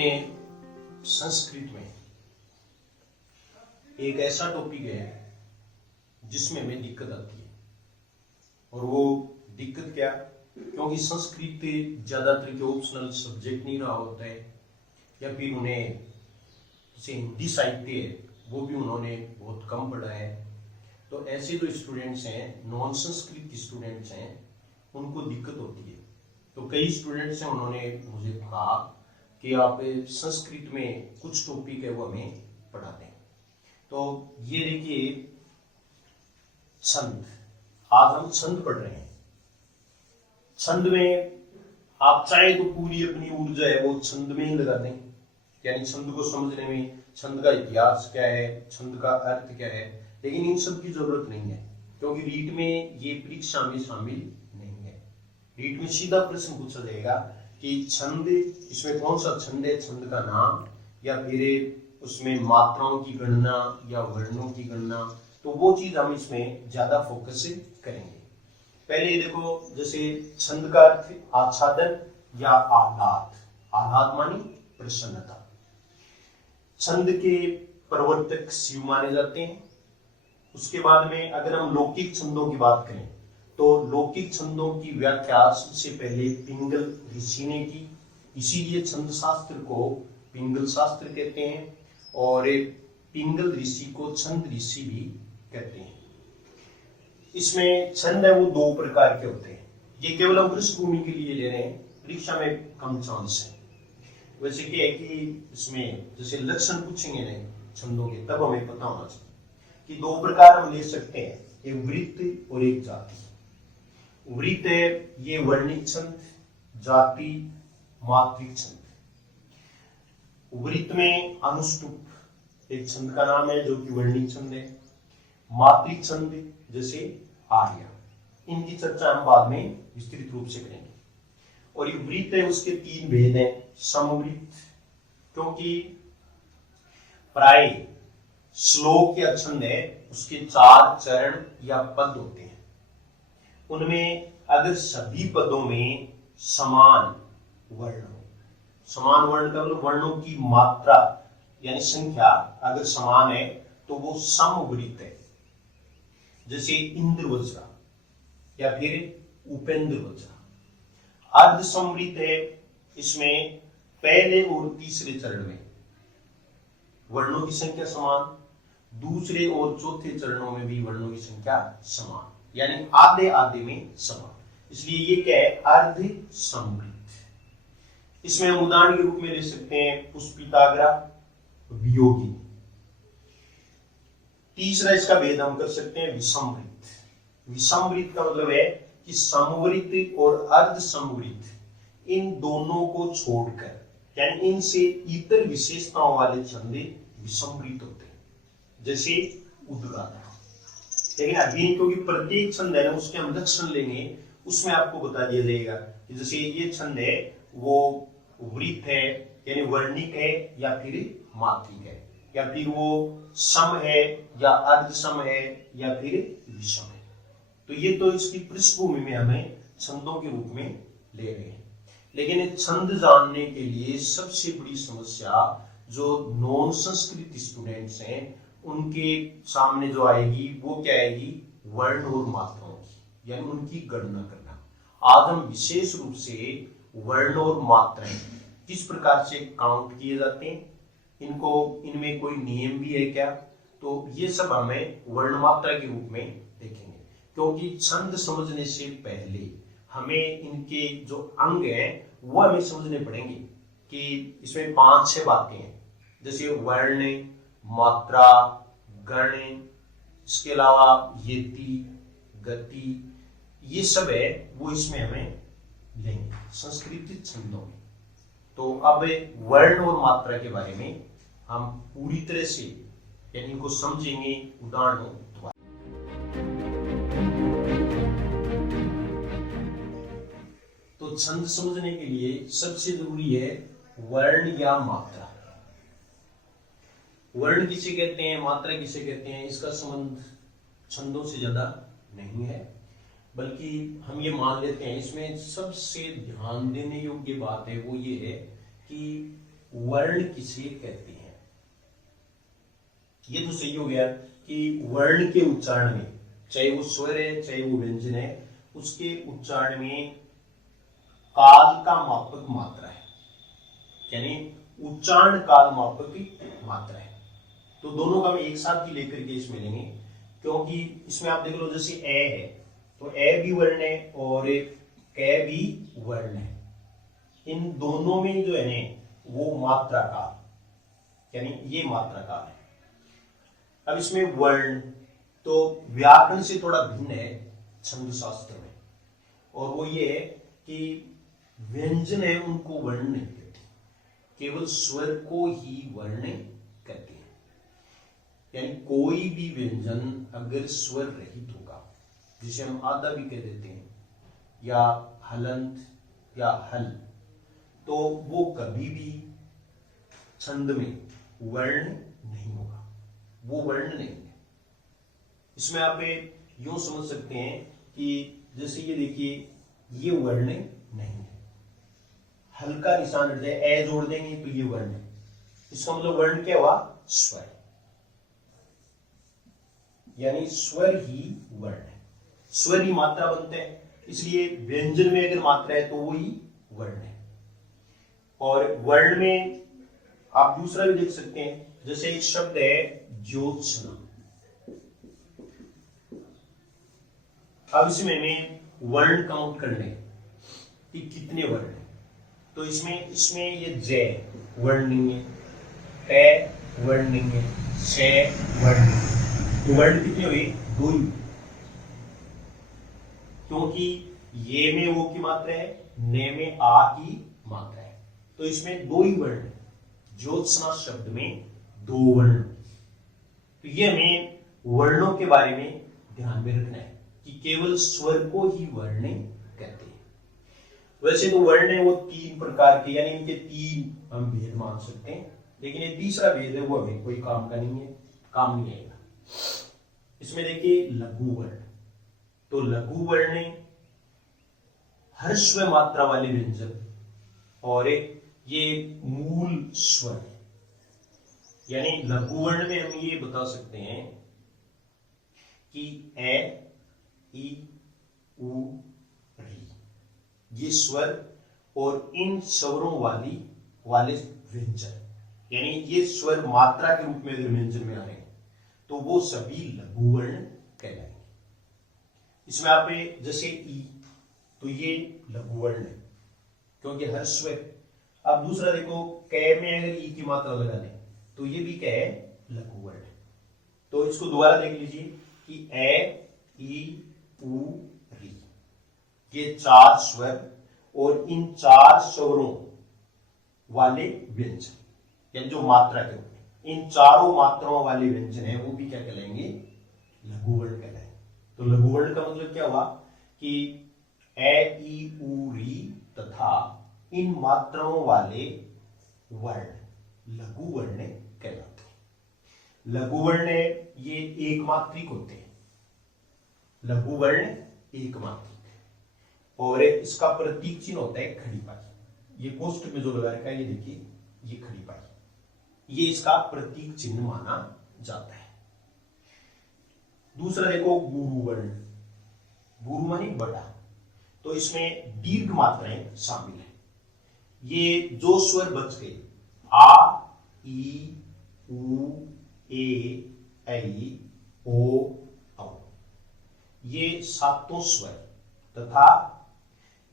अपने संस्कृत में एक ऐसा टॉपिक है जिसमें हमें दिक्कत आती है, और वो दिक्कत क्या? क्योंकि संस्कृत ज्यादातर के ऑप्शनल सब्जेक्ट नहीं रहा होता है, या फिर उन्हें जैसे हिंदी साहित्य है वो भी उन्होंने बहुत कम पढ़ा है। तो ऐसे जो स्टूडेंट्स हैं, नॉन संस्कृत स्टूडेंट्स हैं, उनको दिक्कत होती है। तो कई स्टूडेंट्स हैं, उन्होंने मुझे कहा कि आप संस्कृत में कुछ टॉपिक है वो हमें पढ़ा दें। तो ये देखिए छंद, आज हम छंद पढ़ रहे हैं। छंद में आप चाहे तो पूरी अपनी ऊर्जा है वो छंद में ही लगा दें, यानी छंद को समझने में, छंद का इतिहास क्या है, छंद का अर्थ क्या है, लेकिन इन सब की जरूरत नहीं है, क्योंकि रीट में ये परीक्षा में शामिल नहीं है। रीट में सीधा प्रश्न पूछा जाएगा कि छंद, इसमें कौन सा छंद है, छंद का नाम, या फिर उसमें मात्राओं की गणना या वर्णों की गणना। तो वो चीज हम इसमें ज्यादा फोकस करेंगे। पहले देखो, जैसे छंद का अर्थ आच्छादन या आह्लाद। आह्लाद मानी प्रसन्नता। छंद के प्रवर्तक शिव माने जाते हैं। उसके बाद में अगर हम लौकिक छंदों की बात करें तो लौकिक छंदों की व्याख्या सबसे पहले पिंगल ऋषि ने की, इसीलिए छंद शास्त्र को पिंगल शास्त्र कहते हैं, और पिंगल ऋषि को छंद ऋषि भी कहते हैं। इसमें छंद है वो दो प्रकार के होते हैं। ये केवल हम पृष्ठभूमि के लिए ले रहे हैं, परीक्षा में कम चांस है। वैसे क्या है कि इसमें जैसे लक्षण पूछेंगे ना छंदों के, तब हमें पता होना चाहिए कि दो प्रकार हम ले सकते हैं, एक वृत्त और एक जाति। वृत्त है ये वर्णिक छंद, जाति मात्रिक छंद। वृत्त में अनुष्टुप एक छंद का नाम है जो कि वर्णिक छंद है। मात्रिक छंद जैसे आर्या, इनकी चर्चा हम बाद में विस्तृत रूप से करेंगे। और ये वृत्त है उसके तीन भेद हैं। समवृत्त, क्योंकि प्राय श्लोक या छंद है उसके 4 चरण या पद होते हैं। उनमें अगर सभी पदों में समान वर्ण हो, समान वर्ण का मतलब वर्णों की मात्रा यानी संख्या अगर समान है तो वो समवृत्त है। जैसे इंद्र वज्रा या फिर उपेंद्र वज्रा। अर्ध समवृत्त है, इसमें पहले और तीसरे चरण में वर्णों की संख्या समान, दूसरे और चौथे चरणों में भी वर्णों की संख्या समान, यानी आधे आधे में समान, इसलिए ये क्या है, अर्ध समवृत्त। इसमें हम उदाहरण के रूप में ले सकते हैं पुष्पिताग्रा, वियोगी। तीसरा इसका भेद हम कर सकते हैं विषमवृत्त। विषमवृत्त का मतलब है कि समवृत्त और अर्ध समवृत्त इन दोनों को छोड़कर, यानी इनसे इतर विशेषताओं वाले छंद विषमवृत्त होते हैं, जैसे उद्गाता। लेकिन अभी क्योंकि प्रत्येक छंद है ना उसके हम लक्षण लेंगे, उसमें आपको बता दिया जाएगा कि जैसे ये छंद है वो वृत्त है यानी वर्णिक है या फिर मात्रिक है, या फिर वो सम है या अर्ध सम है या फिर विषम है। तो ये तो इसकी पृष्ठभूमि में हमें छंदों के रूप में ले रहे हैं। लेकिन छंद जानने के लिए सबसे बड़ी समस्या जो नॉन संस्कृत स्टूडेंट्स हैं उनके सामने जो आएगी वो क्या आएगी, वर्ण और मात्राओं की, यानी उनकी गणना करना। आज हम विशेष रूप से वर्ण और मात्राएं किस प्रकार से काउंट किए जाते हैं, इनको, इनमें कोई नियम भी है क्या, तो ये सब हमें वर्ण मात्रा के रूप में देखेंगे। क्योंकि छंद समझने से पहले हमें इनके जो अंग हैं वो हमें समझने पड़ेंगे कि इसमें 5-6 बातें हैं, जैसे वर्ण, मात्रा, गण, इसके अलावा यति, गति, ये सब है वो इसमें हमें लेंगे संस्कृत छंदों में। तो अब वर्ण और मात्रा के बारे में हम पूरी तरह से यानी इनको समझेंगे उदाहरणों द्वारा। तो छंद समझने के लिए सबसे जरूरी है वर्ण या मात्रा। वर्ण किसे कहते हैं, मात्रा किसे कहते हैं, इसका संबंध छंदों से ज्यादा नहीं है, बल्कि हम ये मान लेते हैं। इसमें सबसे ध्यान देने योग्य बात है वो ये है कि वर्ण किसे कहते हैं। ये तो सही हो गया कि वर्ण के उच्चारण में, चाहे वो स्वर है चाहे वो व्यंजन है, उसके उच्चारण में काल का मापक मात्रा है, यानी उच्चारण काल मापक मात्रा है। तो दोनों का हम एक साथ ही लेकर के इसमें लेंगे, क्योंकि इसमें आप देख लो जैसे ए है तो ए भी वर्ण है और कै भी वर्ण है। इन दोनों में जो है वो मात्रा काल, यानी ये मात्रा काल है। अब इसमें वर्ण तो व्याकरण से थोड़ा भिन्न है छंद शास्त्र में, और वो ये है कि व्यंजन है उनको वर्ण नहीं कहते, केवल स्वर को ही वर्ण कहते हैं। यानी कोई भी व्यंजन अगर स्वर रहित होगा, जिसे हम आधा भी कह देते हैं, या हलंत या हल, तो वो कभी भी छंद में वर्ण नहीं होगा, वो वर्ण नहीं है। इसमें आप यूं समझ सकते हैं कि जैसे ये देखिए, ये वर्ण नहीं है, हल्का निशान हट जाए, ए जोड़ देंगे तो ये वर्ण है। इसका मतलब वर्ण क्या हुआ, स्वर, यानी स्वर ही वर्ण है, स्वर ही मात्रा बनते हैं। इसलिए व्यंजन में अगर मात्रा है तो वो ही वर्ण है। और वर्ण में आप दूसरा भी देख सकते हैं, जैसे एक शब्द है ज्योत्सना। अब इसमें हमें वर्ण काउंट करने कि कितने वर्ण है। तो इसमें ये जय वर्ण नहीं है, टे वर्ण नहीं है, से वर्ण नहीं है। तो वर्ण कितने हुए, दो ही, क्योंकि ये में वो की मात्रा है, ने में आ की मात्रा है, तो इसमें दो ही वर्ण है। ज्योत्सना शब्द में दो वर्ण। तो ये हमें वर्णों के बारे में ध्यान में रखना है कि केवल स्वर को ही वर्ण कहते हैं। वैसे तो वर्ण है वो तीन प्रकार के, यानी इनके तीन हम भेद मान सकते हैं, लेकिन ये तीसरा भेद है वो हमें कोई काम का नहीं है, काम नहीं आएगा। इसमें देखिए लघु वर्ण। तो लघु वर्ण हर्स्व मात्रा वाले व्यंजन, और ये मूल स्वर, यानी लघु वर्ण में हम ये बता सकते हैं कि ए, ई, उ, री, ये स्वर और इन स्वरों वाले व्यंजन, यानी ये स्वर मात्रा के रूप में अगर व्यंजन में आ रहे हैं तो वो सभी लघु वर्ण कहलाएंगे। इसमें आप जैसे ई, तो ये लघु वर्ण है क्योंकि हर स्वर। अब दूसरा देखो, कै में अगर ई की मात्रा लगा दें तो ये भी क्या है, लघु वर्ण है। तो इसको दोबारा देख लीजिए कि ए, ई, उ, री, ये चार स्वर और इन चार स्वरों वाले व्यंजन, यानी जो मात्रा के रूप में इन चारों मात्राओं वाले व्यंजन है वो भी क्या कहलाएंगे, लघु वर्ण कहलाएंगे। तो लघु वर्ण का मतलब क्या हुआ कि ए, ई, उ, री तथा इन मात्राओं वाले वर्ण लघु वर्ण कहलाते हैं। लघु वर्ण ये एक मात्रिक होते हैं, लघु वर्ण एक मात्रिक, और इसका प्रतीक चिन्ह होता है खड़ी पाई। ये पोस्ट में जो लगा रखा है ये देखिए, ये खड़ी पाई, ये इसका प्रतीक चिन्ह माना जाता है। दूसरा देखो गुरु वर्ण। गुरु मानी बड़ा, तो इसमें दीर्घ मात्राएं शामिल है। ये जो स्वर बच गए, आ, ई, उ, ए, ऐ, ओ, औ, ये सातों स्वर तथा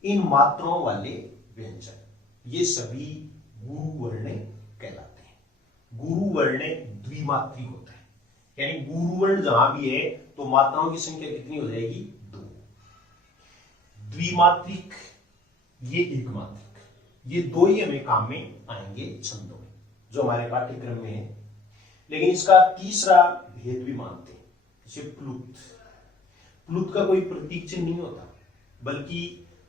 इन मात्राओं वाले व्यंजन, ये सभी गुरु वर्ण कहलाते हैं। गुरु वर्ण द्विमात्रिक होता है, यानी गुरु वर्ण जहां भी है तो मात्राओं की संख्या कितनी हो जाएगी, दो। द्विमात्रिक, ये एक मात्रिक, ये दो ही हमें काम में आएंगे छंदों में जो हमारे पाठ्यक्रम में है। लेकिन इसका तीसरा भेद भी मानते हैं, जैसे प्लुत। प्लुत का कोई प्रतीक चिन्ह नहीं होता, बल्कि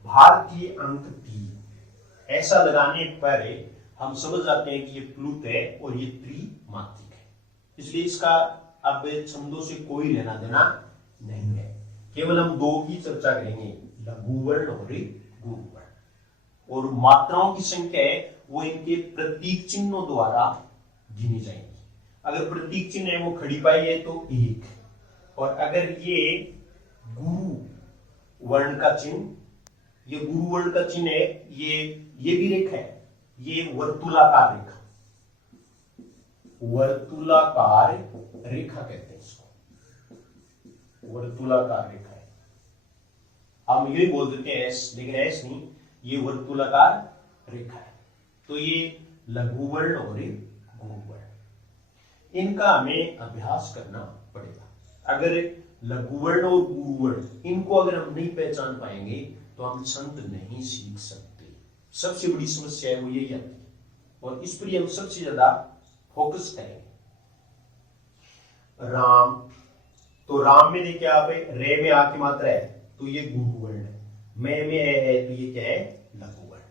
भारतीय अंक 3 ऐसा लगाने पर हम समझ जाते हैं कि ये प्लुत है और ये त्रिमात्रिक है। इसलिए इसका अब छंदों से कोई लेना देना नहीं है, केवल हम दो की चर्चा करेंगे, लघु वर्ण और गुरु वर्ण। और मात्राओं की संख्या है वो इनके प्रतीक चिन्हों द्वारा गिनी जाएंगी। अगर प्रतीक चिन्ह है वो खड़ी पाई है तो 1, और अगर ये गुरु वर्ण का चिन्ह, ये गुरु वर्ण का चिन्ह है, ये भी रेखा है, ये वर्तुलाकार रेखा, वर्तुलाकार रेखा कहते हैं इसको, वर्तुलाकार रेखा है। हम यही बोल देते हैं एस, लेकिन एस नहीं, ये वर्तुलाकार रेखा है। तो ये लघु वर्ण और गुरु वर्ण, इनका हमें अभ्यास करना पड़ेगा। अगर लघु वर्ण और गुरु वर्ण इनको अगर हम नहीं पहचान पाएंगे तो हम छंद नहीं सीख सकते। सबसे बड़ी समस्या है वो यही आती है, और इस पर हम सबसे ज्यादा फोकस करेंगे। राम, तो राम में देखिए आप, रे में आ की मात्रा है तो ये गुरु वर्ण है, मैं में है तो ये क्या है, लघु वर्ण।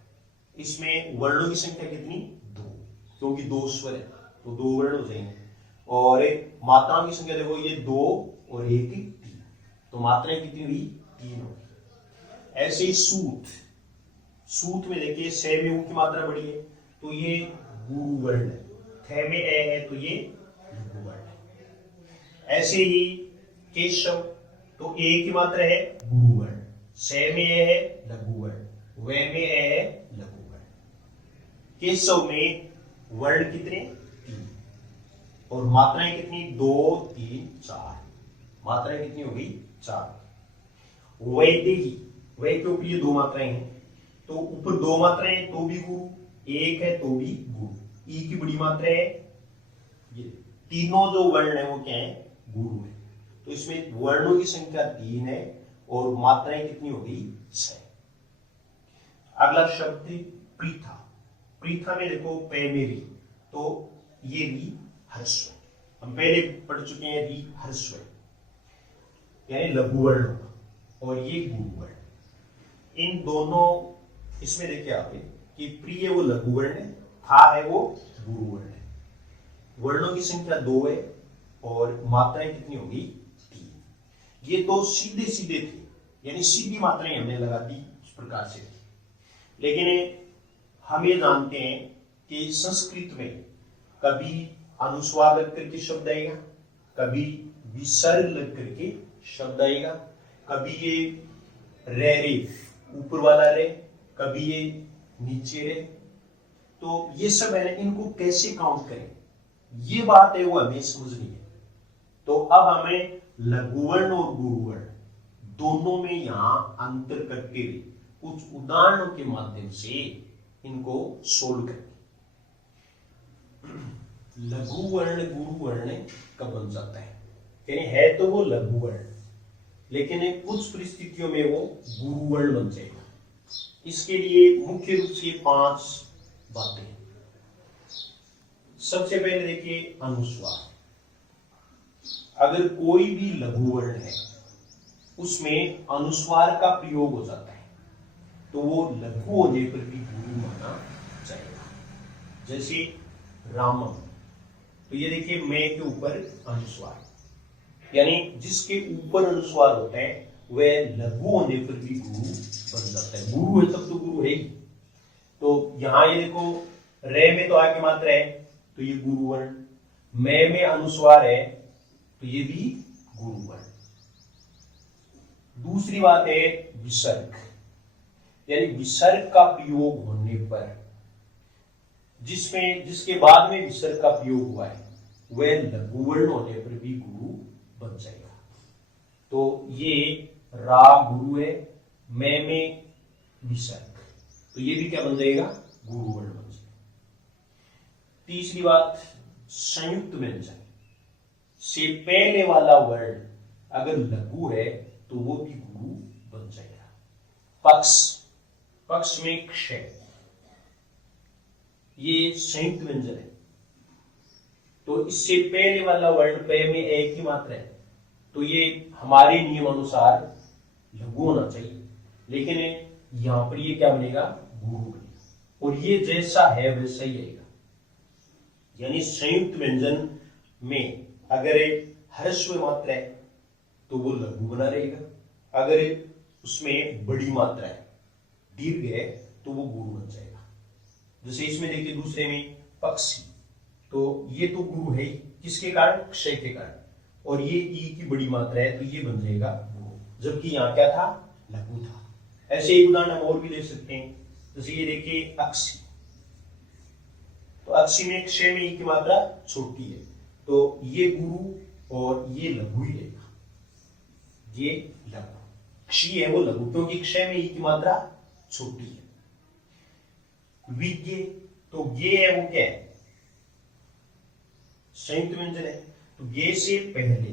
इसमें वर्णों की संख्या कितनी, 2, क्योंकि 2 स्वर है तो 2 वर्ण हो जाएंगे। और मात्राओं की संख्या देखो, ये 2 और 1 3, तो मात्राएं कितनी हुई, 3 होगी। ऐसे ही सूत, सूत में देखिए से में ऊ की मात्रा बड़ी है तो ये गुरु वर्ण है, थे में ए है तो ये लघु वर्ण है। ऐसे ही केशव, तो ए की मात्रा है गुरु वर्ण, से में ए है लघु वर्ण, वे में ए है लघु वर्ण। केशव में वर्ण कितने, 3, और मात्राएं कितनी, 2 3 4, मात्राएं कितनी हो गई, 4। वैदेही, वै के ऊपर ये 2 मात्राएं हैं तो ऊपर 2 मात्राएं हैं तो भी गुरु, 1 है तो भी गुरु, ई की बड़ी मात्रा है, ये तीनों जो वर्ण है वो क्या है, गुरु है। तो इसमें वर्णों की संख्या 3 है और मात्राएं कितनी हो गई, 6। अगला शब्द प्रीथा, प्रीथा में देखो पे में री, तो ये री हर्स्व, हम पहले पढ़ चुके हैं री हर्स्व यानी लघु वर्ण, और ये गुरु वर्ण। इन दोनों, इसमें देखिए आप कि प्रिय वो लघु वर्ण है, था है वो गुरु वर्ण है। वर्णों की संख्या 2 है और मात्राएं कितनी होगी, 3। ये तो सीधे सीधे थे, यानी सीधी मात्राएं हमने लगा दी इस प्रकार से। लेकिन हम ये जानते हैं कि संस्कृत में कभी अनुस्वार लग करके शब्द आएगा, कभी विसर्ग लग करके शब्द आएगा, कभी ये रे ऊपर वाला रे, कभी ये नीचे रे। तो ये सब है, इनको कैसे काउंट करें, ये बात है वो हमें समझनी है। तो अब हमें लघु वर्ण और गुरु वर्ण दोनों में यहां अंतर करके कुछ उदाहरणों के माध्यम से इनको सोल्व करें। लघु वर्ण गुरु वर्ण कब बन जाता है, यानी है तो वो लघु वर्ण, लेकिन कुछ परिस्थितियों में वो गुरु वर्ण बन जाएगा। इसके लिए मुख्य रूप से 5 बातें। सबसे पहले देखिए अनुस्वार। अगर कोई भी लघु वर्ण है उसमें अनुस्वार का प्रयोग हो जाता है तो वो लघु होने पर भी गुरु माना जाएगा। जैसे रामम, तो ये देखिए मैं के ऊपर अनुस्वार, यानी जिसके ऊपर अनुस्वार होता है वह लघु होने पर भी गुरु बन जाता है। गुरु है तब तो गुरु है ही। तो यहां ये देखो रे में तो आगे मात्रा है तो ये गुरु वर्ण, मैं में अनुस्वार है तो ये भी गुरु वर्ण। दूसरी बात है विसर्ग, यानी विसर्ग का प्रयोग होने पर, जिसके बाद में विसर्ग का प्रयोग हुआ है वह लघु वर्ण होने पर भी गुरु बन जाएगा। तो ये रा गुरु है, मैं में विसर्ग, तो ये भी क्या बन जाएगा, गुरु वर्ण बन जाएगा। तीसरी बात संयुक्त व्यंजन से पहले वाला वर्ण अगर लघु है तो वो भी गुरु बन जाएगा। पक्ष, पक्ष में क्षय, ये संयुक्त व्यंजन है तो इससे पहले वाला वर्ण पे में एक ही मात्रा है तो ये हमारे नियम अनुसार लघु होना चाहिए, लेकिन यहां पर ये क्या बनेगा, गुरु बनेगा। और ये जैसा है वैसा ही आएगा, यानी संयुक्त व्यंजन में अगर ह्रस्व मात्रा है तो वो लघु बना रहेगा, अगर उसमें बड़ी मात्रा है दीर्घ है तो वो गुरु बन जाएगा। जैसे इसमें देखिए दूसरे में पक्षी, तो ये तो गुरु है ही, किसके कारण? क्षय के कारण, और ये ई की बड़ी मात्रा है तो ये बन जाएगा गुरु, जबकि यहाँ क्या था? लघु था। ऐसे एक उदाहरण हम और भी ले सकते हैं, जैसे ये देखिए अक्षी, तो अक्षी में क्षय में ई की मात्रा छोटी है, तो ये गुरु और ये लघु ही रहेगा, ये लघु। क्षी है वो लघु, क्योंकि क्षय में ई की मात्रा छोटी है। विज्ञ, तो गे है वो क्या है? संयुक्त व्यंजन है, तो गे से पहले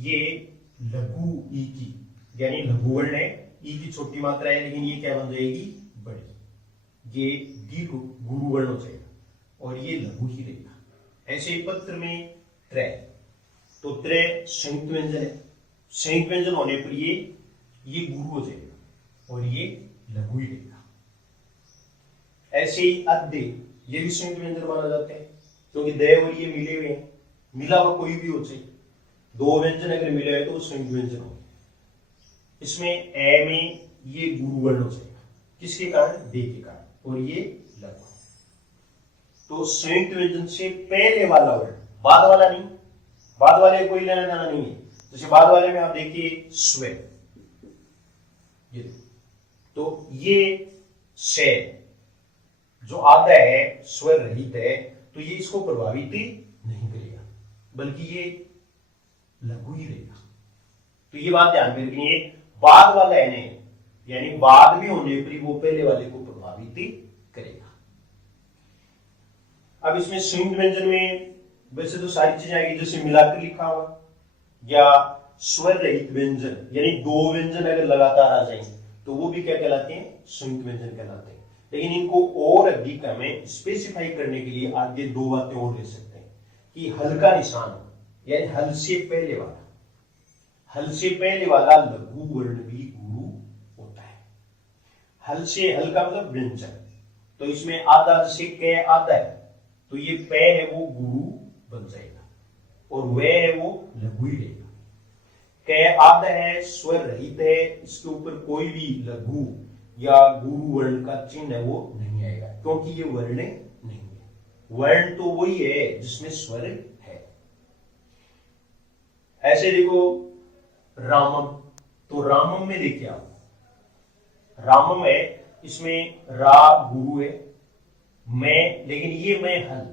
ये लघु ई की, यानी लघु वर्ण है, ई की छोटी मात्रा है, लेकिन ये क्या बन जाएगी? बड़ी। ये दीर्घ गुरु वर्ण हो जाएगा और ये लघु ही रहेगा। ऐसे पत्र में त्रय, तो त्रय संयुक्त व्यंजन है, संयुक्त व्यंजन होने पर ये गुरु हो जाएगा और ये लघु ही रहेगा। ऐसे ही अद्य, ये भी संयुक्त व्यंजन माना जाते हैं, क्योंकि दय और ये मिले हुए हैं, मिला हुआ कोई भी हो चाहिए, दो व्यंजन अगर मिले हुए तो वो संयुक्त व्यंजन हो। इसमें ए में ये गुरु वर्ण हो जाएगा, किसके कारण? दे के कारण, और ये लघु। तो संयुक्त व्यंजन से पहले वाला वर्ण, बाद वाला नहीं, बाद वाले कोई लेना देना नहीं है। जैसे बाद वाले में आप देखिए स्व, ये तो ये से जो आता है स्वर रहित है, तो ये इसको प्रभावित नहीं करेगा, बल्कि ये लघु ही रहेगा। तो ये बात ध्यान में रखनी है, बाद वाला है नहीं, यानी बाद में होने पर वो पहले वाले को प्रभावित करेगा। अब इसमें संयुक्त व्यंजन में वैसे तो सारी चीजें आएगी, जैसे मिलाकर लिखा हुआ, या स्वर रहित व्यंजन, यानी दो व्यंजन अगर लगातार आ जाएंगे तो वो भी क्या कहलाते हैं? संयुक्त व्यंजन कहलाते हैं। लेकिन इनको और अधिक हमें स्पेसिफाई करने के लिए आगे दो बातें और ले सकते हैं कि हल का निशान, यानी हल से पहले वाला, हल से पहले वाला लघु वर्ण भी गुरु होता है। हल से, हल का मतलब व्यंजन, तो इसमें आधा से क आता है, तो ये पे है वो गुरु बन जाएगा, और वे है वो लघु ही रहेगा। क आधा है, स्वर रहित है, इसके ऊपर कोई भी लघु या गुरु वर्ण का चिन्ह है वो नहीं आएगा, क्योंकि ये वर्ण नहीं है। वर्ण तो वही है जिसमें स्वर है। ऐसे देखो रामम, तो रामम में देखिए आप, रामम है, इसमें रा गुरु है, मैं, लेकिन ये मैं हल,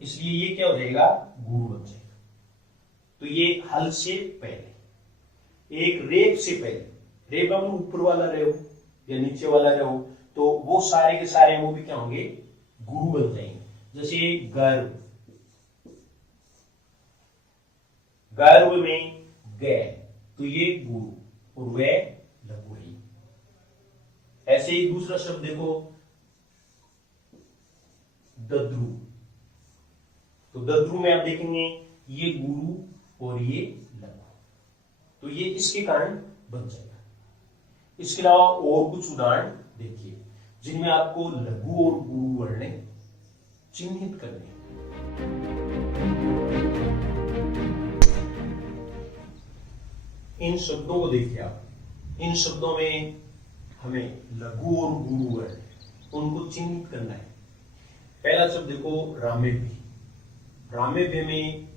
इसलिए ये क्या हो जाएगा? गुरु बन जाएगा। तो ये हल से पहले, एक रेप से पहले, रेप का मतलब ऊपर वाला रहो या नीचे वाला रहो, तो वो सारे के सारे वो भी क्या होंगे? गुरु बन जाएंगे। जैसे गर्व, गर्व में ग, तो ये गुरु और वे लघु है। ऐसे ही दूसरा शब्द देखो दद्रु, तो दद्रु में आप देखेंगे ये गुरु और ये लघु, तो ये इसके कारण बन जाएगा। इसके अलावा और कुछ उदाहरण देखिए जिनमें आपको लघु और गुरु वर्ण चिन्हित करने हैं। इन शब्दों को देखिए आप, इन शब्दों में हमें लघु और गुरु वर्ण उनको चिन्हित करना है। पहला शब्द देखो रामेभ्य, रामेभ्य में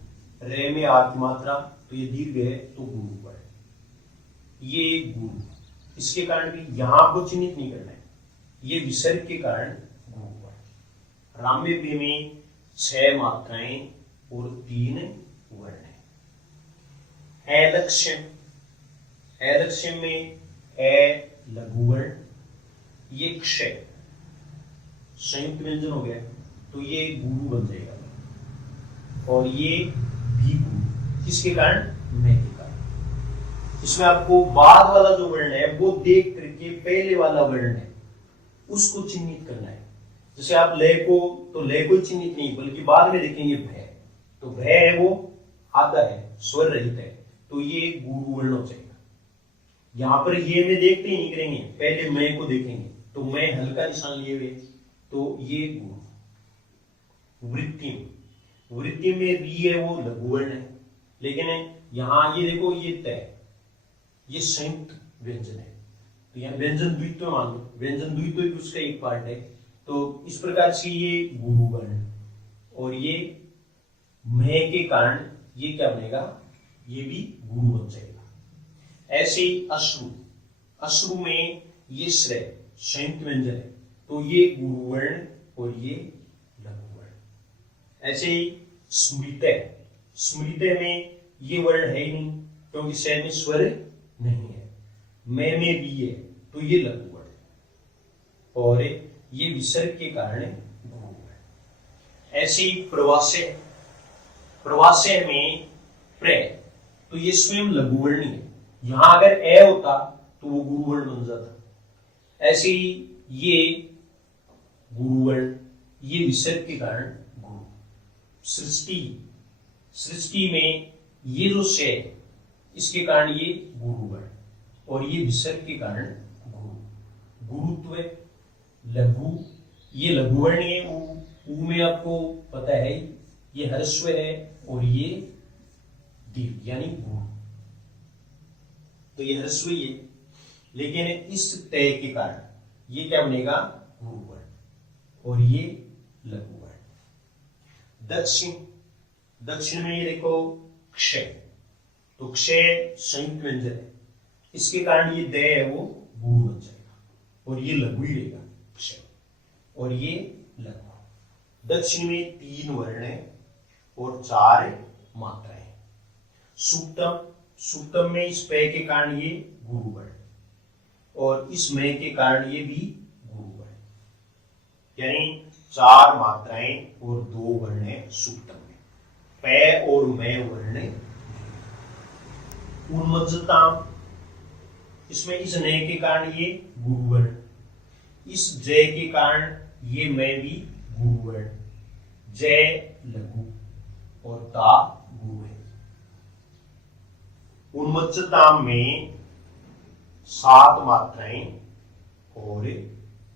रे में आ की मात्रा, तो ये दीर्घ है तो गुरु वर्ण, ये गुरु, इसके कारण भी यहां आपको चिन्हित नहीं करना है, ये विसर्ग के कारण गुरु वर्ण। रामेभ्य में 6 मात्राएं और 3 वर्ण है। अलक्ष्यम, अलक्ष्यम में ए लघु वर्ण, ये क्षय संयुक्त व्यंजन हो गया, तो ये गुरु बन जाएगा, और ये भी गुरु, किसके कारण? मैं के कारण। इसमें आपको बाद वाला जो वर्ण है वो देख करके पहले वाला वर्ण है उसको चिन्हित करना है। जैसे आप लय को, तो लय को चिन्हित नहीं बल्कि बाद में देखेंगे भय, तो भय है वो आधा है, स्वर रहित है, तो ये गुरु वर्ण हो जाएगा। यहां पर ये में देखते ही नहीं करेंगे, पहले मैं को देखेंगे, तो मैं हल्का निशान लिए हुए, तो ये गुरु। वृत्तिम, वृत्ति में री है वो लघु वर्ण है, लेकिन यहां ये देखो ये तय, ये संयुक्त व्यंजन है, तो यहां व्यंजन द्वित्व मान लो, व्यंजन द्वित्व भी उसका एक पार्ट है, तो इस प्रकार से ये गुरु वर्ण और ये मैं के कारण ये क्या बनेगा, ये भी गुरु बन जाएगा। ऐसे ही अश्रु, अश्रु में ये श्रेय संयुक्त व्यंजन है, तो ये गुरु वर्ण और ये लघु वर्ण। ऐसे ही स्मृतय, स्मृतय में ये वर्ण है ही नहीं क्योंकि स में स्वर नहीं है, मैं में भी है, तो ये लघु वर्ण और ये विसर्ग के कारण गुरु वर्ण। ऐसे ही प्रवास्य, प्रवास्य में प्र, तो ये स्वयं लघु वर्ण है, यहां अगर ए होता तो वो गुरु वर्ण बन जाता। ऐसे ही ये गुरु वर्ण, ये विसर्ग के कारण गुरु। सृष्टि, सृष्टि में ये जो से इसके कारण ये गुरु वर्ण और ये विसर्ग के कारण गुरु। गुरुत्व, लघु, ये लघु वर्ण है, ऊ में आपको पता है ये ह्रस्व है और ये दीर्घ यानी गुरु, तो ये ह्रस्व ही है, लेकिन इस तय के कारण ये क्या बनेगा, गुरु वर्ण और ये लघु वर्ण। दक्षिण, दक्षिण में ये देखो क्षय, तो क्षय संयुक्त व्यंजन है, इसके कारण ये दय है वो गुरु बन जाएगा और ये लघु ही रहेगा क्षय और ये लघु। दक्षिण में 3 वर्ण है और 4 मात्राएं। सुक्तम, सुक्तम में इस पे के कारण ये गुरु वर्ण और इस में के कारण ये भी गुरु वर्ण, यानी 4 मात्राएं और 2 वर्ण है सुक्तम में। पे और मैं वर्ण है। उन्मज्जताम, इसमें इस नय के कारण ये गुरु वर्ण, इस जय के कारण ये मैं भी गुरु वर्ण, जय लघु और ता गुरु है। उन्मज्जताम में 7 मात्राएं और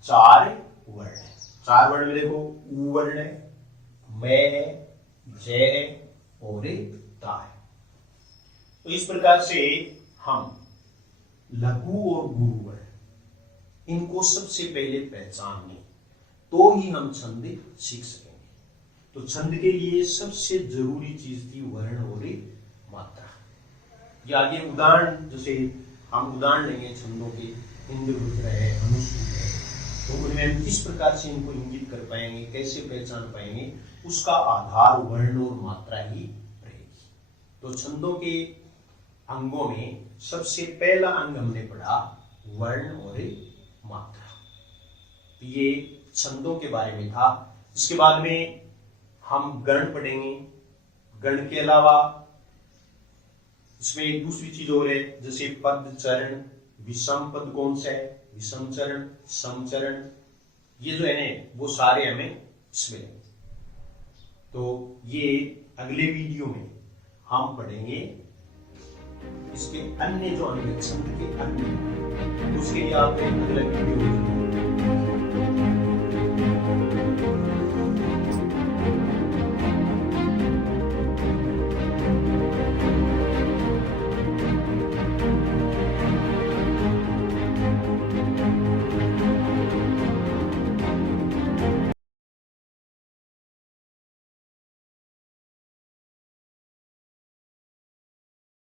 4 वर्ण है। 4 वर्ण में देखो उ वर्ण है, मैं है, जय है और ता है। तो इस प्रकार से हम लघु और गुरु वर्ण इनको सबसे पहले पहचान लें तो ही हम छंद सीख सकेंगे। तो छंद के लिए सबसे जरूरी चीज थी वर्ण और मात्रा। ये आगे उदाहरण, जैसे हम उदाहरण लेंगे छंदों के, इंद्रवज्र है, अनुसूत है, तो उनमें हम किस प्रकार से इनको इंगित कर पाएंगे, कैसे पहचान पाएंगे, उसका आधार वर्ण और मात्रा ही रहेगी। तो छंदों के अंगों में सबसे पहला अंग हमने पढ़ा वर्ण और मात्रा, तो ये छंदों के बारे में था। इसके बाद में हम गण पढ़ेंगे। गण के अलावा इसमें एक दूसरी चीज और है, जैसे पद चरण, विषम पद कौन सा है, विषम चरण, समचरण, ये जो है ना वो सारे हमें इसमें। तो ये अगले वीडियो में हम पढ़ेंगे इसके अन्य जो अंग छंद के अन्य, उसके लिए आप अगला वीडियो